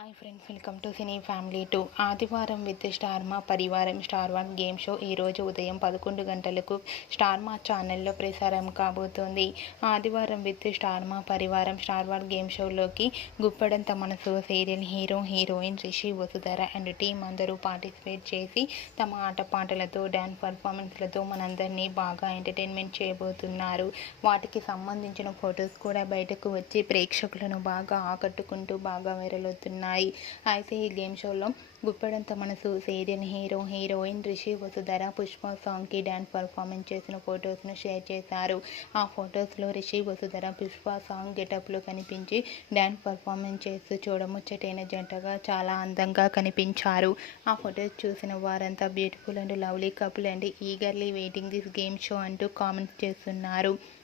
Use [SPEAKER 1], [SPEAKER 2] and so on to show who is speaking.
[SPEAKER 1] Hi friends welcome to cine family two. Aadivaram with star Maa Parivaram star one game show ఈరోజు ఉదయం పదకొండు గంటలకు star మా ఛానల్లో ప్రసారం కాబోతోంది. ఆదివారం విత్ స్టార్ మా పరివారం star one game షోలోకి Guppedantha Manasu serial hero heroine Rishi Vasudhara and team అందరూ పార్టిసిపేట్ చేసి తమ ఆటపాటలతో డ్యాన్స్ పర్ఫార్మెన్స్లతో మనందరినీ బాగా ఎంటర్టైన్మెంట్ చేయబోతున్నారు. వాటికి సంబంధించిన ఫొటోస్ కూడా బయటకు వచ్చి ప్రేక్షకులను బాగా ఆకట్టుకుంటూ బాగా వైరల్ ఉన్నాయి. అయితే ఈ గేమ్ షోలో Guppedantha Manasu serial hero heroine Rishi Vasudhara Pushpa సాంగ్కి డ్యాన్స్ పర్ఫార్మెన్స్ చేసిన ఫొటోస్ను షేర్ చేశారు. ఆ ఫొటోస్లో రిషి వసుధర పుష్ప సాంగ్ గెటప్లో కనిపించి డ్యాన్స్ పర్ఫార్మెన్స్ చేస్తూ చూడముచ్చటైన జంటగా చాలా అందంగా కనిపించారు. ఆ ఫొటోస్ చూసిన వారంతా beautiful and lovely couple and eagerly waiting this game show అంటూ కామెంట్స్ చేస్తున్నారు.